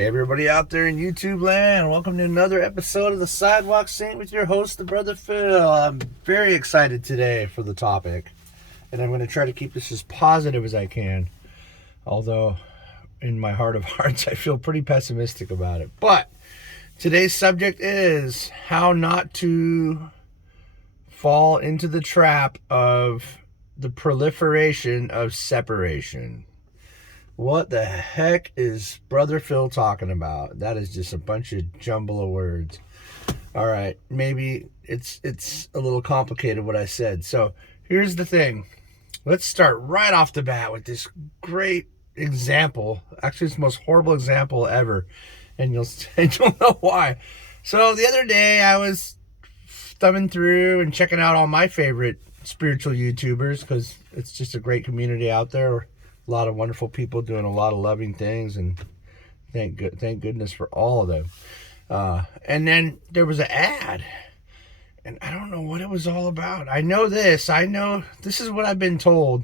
Hey everybody out there in YouTube land, welcome to another episode of the Sidewalk Saint with your host, the Brother Phil. I'm very excited today for the topic, and I'm going to try to keep this as positive as I can, although in my heart of hearts I feel pretty pessimistic about it. But today's subject is how not to fall into the trap of the proliferation of separation. What the heck is Brother Phil talking about? That is just a bunch of jumble of words. All right, maybe it's a little complicated what I said. So here's the thing. Let's start right off the bat with this great example. Actually, it's the most horrible example ever, and you'll know why. So the other day I was thumbing through and checking out all my favorite spiritual YouTubers because it's just a great community out there. A lot of wonderful people doing a lot of loving things, and thank goodness for all of them. And then there was an ad, and I don't know what it was all about. I know this is what I've been told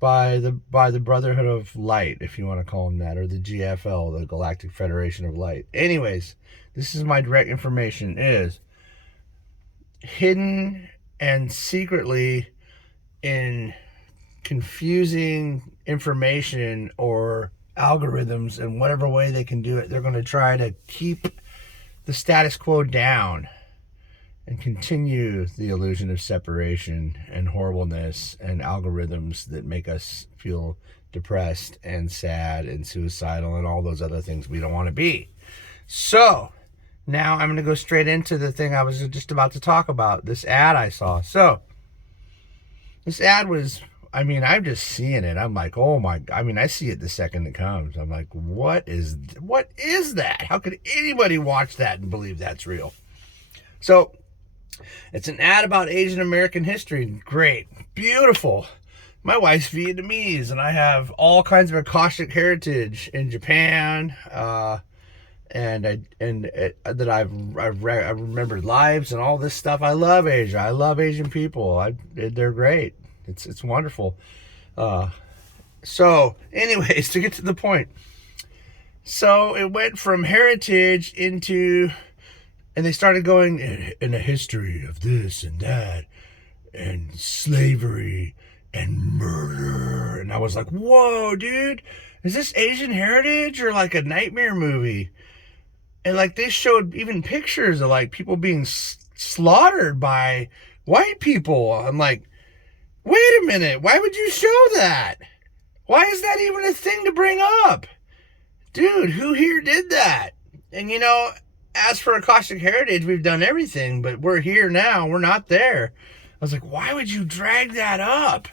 by the Brotherhood of Light, if you want to call them that, or the GFL, the Galactic Federation of Light. Anyways, this is my direct information, is hidden and secretly in confusing information or algorithms in whatever way they can do it, they're going to try to keep the status quo down and continue the illusion of separation and horribleness and algorithms that make us feel depressed and sad and suicidal and all those other things we don't want to be. So now I'm going to go straight into the thing I was just about to talk about, this ad I saw. So this ad was, I'm just seeing it. I'm like, oh my, I see it the second it comes. I'm like, what is that? How could anybody watch that and believe that's real? So it's an ad about Asian American history. Great, beautiful. My wife's Vietnamese, and I have all kinds of Akashic heritage in Japan, and I've remembered lives and all this stuff. I love Asia. I love Asian people. They're great. It's wonderful. So anyways, to get to the point. So it went from heritage into, and they started going in a history of this and that and slavery and murder. And I was like, whoa, dude, is this Asian heritage or like a nightmare movie? And like they showed even pictures of like people being slaughtered by white people. I'm like, wait a minute, why would you show that? Why is that even a thing to bring up? Dude, who here did that? And as for Akashic heritage, we've done everything, but we're here now, we're not there. I was like, why would you drag that up?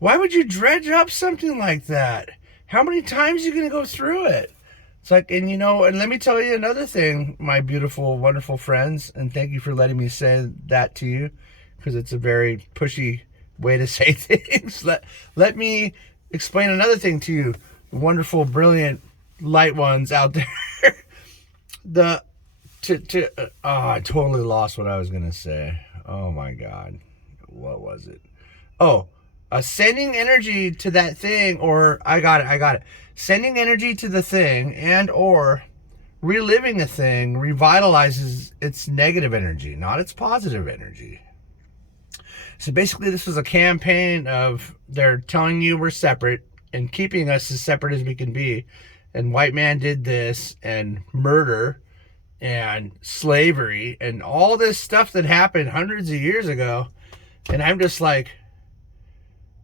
Why would you dredge up something like that? How many times are you going to go through it? It's like, and and let me tell you another thing, my beautiful, wonderful friends, and thank you for letting me say that to you, because it's a very pushy way to say things. Let me explain another thing to you, wonderful, brilliant, light ones out there. I totally lost what I was gonna say. Oh my God, what was it? Oh, sending energy to that thing, or I got it. Sending energy to the thing and or reliving a thing revitalizes its negative energy, not its positive energy. So basically this was a campaign of, they're telling you we're separate and keeping us as separate as we can be. And white man did this, and murder and slavery and all this stuff that happened hundreds of years ago. And I'm just like,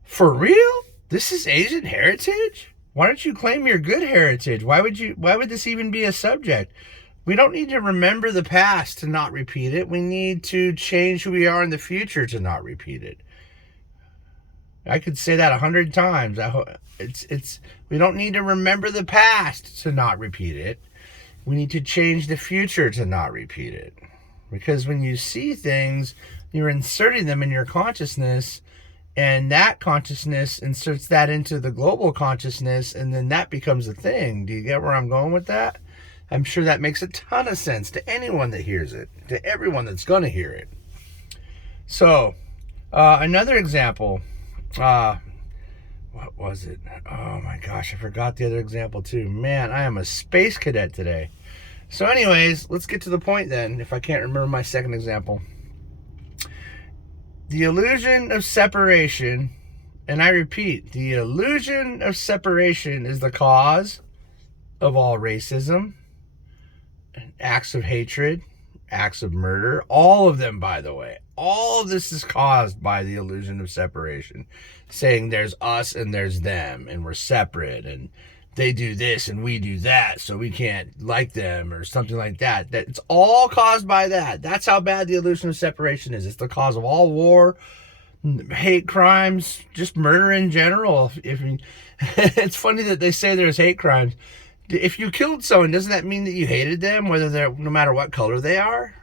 for real? This is Asian heritage? Why don't you claim your good heritage? Why would this even be a subject? We don't need to remember the past to not repeat it. We need to change who we are in the future to not repeat it. I could say that 100 times. We don't need to remember the past to not repeat it. We need to change the future to not repeat it. Because when you see things, you're inserting them in your consciousness, and that consciousness inserts that into the global consciousness, and then that becomes a thing. Do you get where I'm going with that? I'm sure that makes a ton of sense to anyone that hears it, to everyone that's going to hear it. So, another example, What was it? Oh my gosh, I forgot the other example too. Man, I am a space cadet today. So anyways, let's get to the point then, if I can't remember my second example. The illusion of separation, and I repeat, the illusion of separation is the cause of all racism, acts of hatred, acts of murder, all of them, by the way. All of this is caused by the illusion of separation, saying there's us and there's them, and we're separate, and they do this and we do that, so we can't like them or something like that. It's all caused by that. That's how bad the illusion of separation is. It's the cause of all war, hate crimes, just murder in general. It's funny that they say there's hate crimes. If you killed someone, doesn't that mean that you hated them, whether they're no matter what color they are?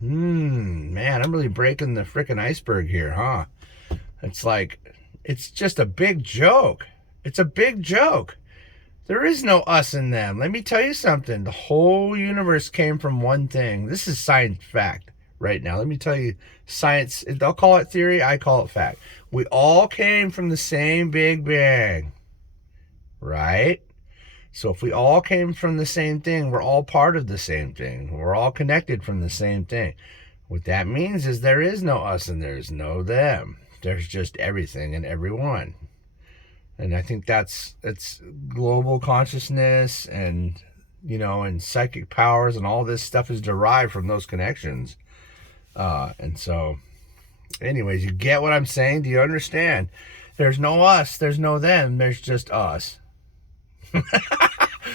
Man, I'm really breaking the frickin' iceberg here, huh? It's like, it's just a big joke. It's a big joke. There is no us and them. Let me tell you something. The whole universe came from one thing. This is science fact right now. Let me tell you, science, they'll call it theory, I call it fact. We all came from the same Big Bang, right? So if we all came from the same thing, we're all part of the same thing. We're all connected from the same thing. What that means is there is no us and there's no them. There's just everything and everyone. And I think it's global consciousness and, and psychic powers and all this stuff is derived from those connections. And so, anyways, you get what I'm saying? Do you understand? There's no us, there's no them, there's just us.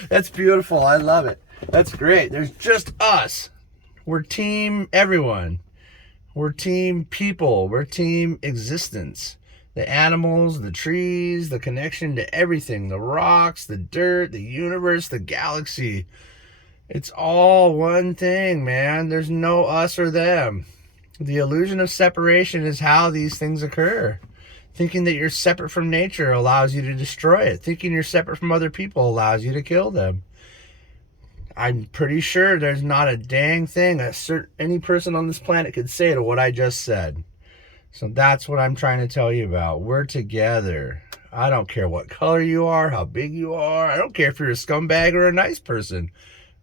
That's beautiful. I love it. That's great. There's just us. We're team everyone. We're team people. We're team existence. The animals, the trees, the connection to everything, the rocks, the dirt, the universe, the galaxy. It's all one thing, man. There's no us or them. The illusion of separation is how these things occur. Thinking that you're separate from nature allows you to destroy it. Thinking you're separate from other people allows you to kill them. I'm pretty sure there's not a dang thing any person on this planet could say to what I just said. So that's what I'm trying to tell you about. We're together. I don't care what color you are, how big you are. I don't care if you're a scumbag or a nice person.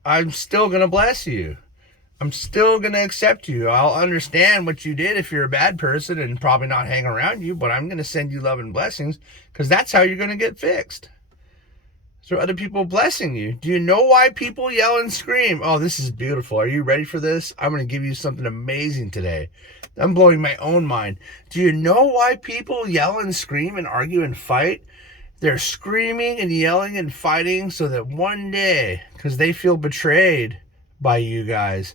I'm still going to bless you. I'm still going to accept you. I'll understand what you did if you're a bad person and probably not hang around you, but I'm going to send you love and blessings because that's how you're going to get fixed. Through other people blessing you. Do you know why people yell and scream? Oh, this is beautiful. Are you ready for this? I'm going to give you something amazing today. I'm blowing my own mind. Do you know why people yell and scream and argue and fight? They're screaming and yelling and fighting so that one day, because they feel betrayed by you guys,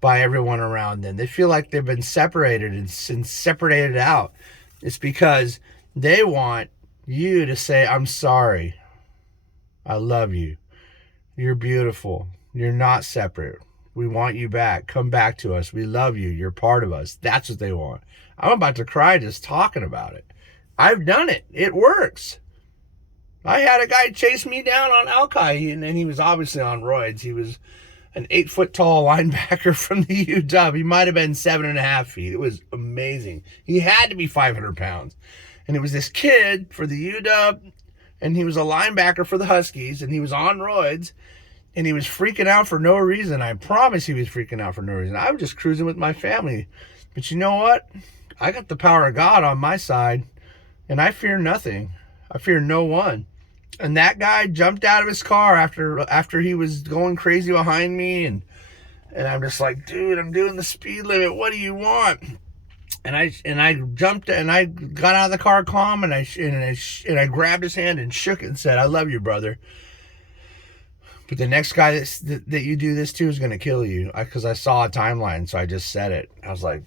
by everyone around them. They feel like they've been separated and separated out. It's because they want you to say, I'm sorry. I love you. You're beautiful. You're not separate. We want you back. Come back to us. We love you. You're part of us. That's what they want. I'm about to cry just talking about it. I've done it. It works. I had a guy chase me down on Alki, and he was obviously on roids. He was an 8-foot tall linebacker from the UW. He might have been 7.5 feet. It was amazing. He had to be 500 pounds. And it was this kid for the UW, and he was a linebacker for the Huskies, and he was on roids. And he was freaking out for no reason. I promise he was freaking out for no reason. I was just cruising with my family. But you know what? I got the power of God on my side. And I fear nothing. I fear no one. And that guy jumped out of his car after he was going crazy behind me. And I'm just like, dude, I'm doing the speed limit. What do you want? And I jumped and I got out of the car calm. And I grabbed his hand and shook it and said, I love you, brother. But the next guy that you do this to is going to kill you. Because I saw a timeline, so I just said it. I was like,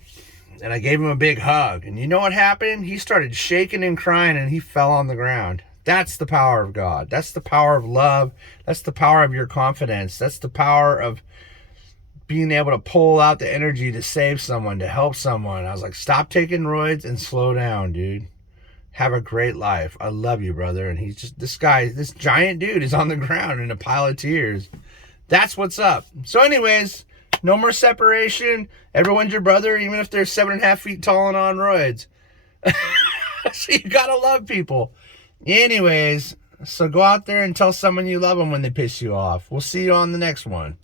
and I gave him a big hug. And you know what happened? He started shaking and crying, and he fell on the ground. That's the power of God. That's the power of love. That's the power of your confidence. That's the power of being able to pull out the energy to save someone, to help someone. I was like, stop taking roids and slow down, dude. Have a great life. I love you, brother. And he's just, this giant dude is on the ground in a pile of tears. That's what's up. So anyways, no more separation. Everyone's your brother, even if they're 7.5 feet tall and on roids. So you gotta love people. Anyways, so go out there and tell someone you love them when they piss you off. We'll see you on the next one.